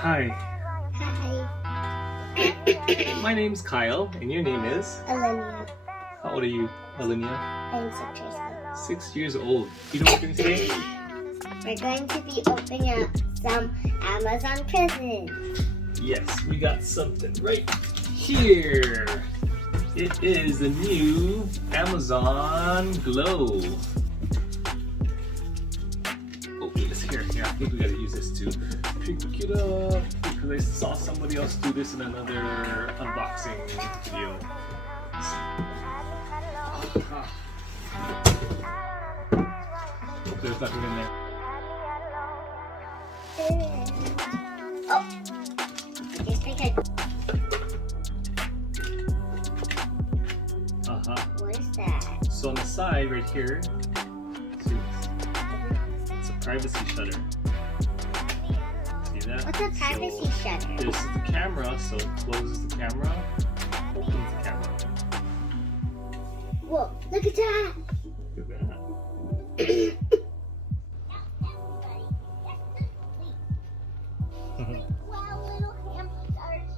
Hi, Hi. my name's Kyle, and your name is? Alinea. How old are you, Alinea? I'm 6 years old. 6 years old. You know what we're doing today? We're going to be opening up some Amazon presents. Yes, we got something right here. It is the new Amazon Glow. Oh, it's here. Yeah, I think we gotta use this to pick it up because I saw somebody else do this in another unboxing video. There's nothing in there. Oh, just take it. What is that? So on the side right here, see this? It's a privacy shutter. See that? What's a privacy So shutter? this is the camera, so it closes the camera, opens the camera. Whoa, look at that! Look at that. Wow, little hamsters.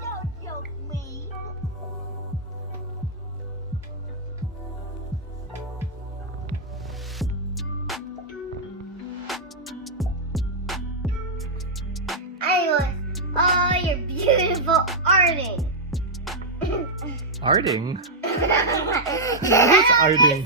Don't joke me. Anyways, oh, you're beautiful arting. Arting? What is arting?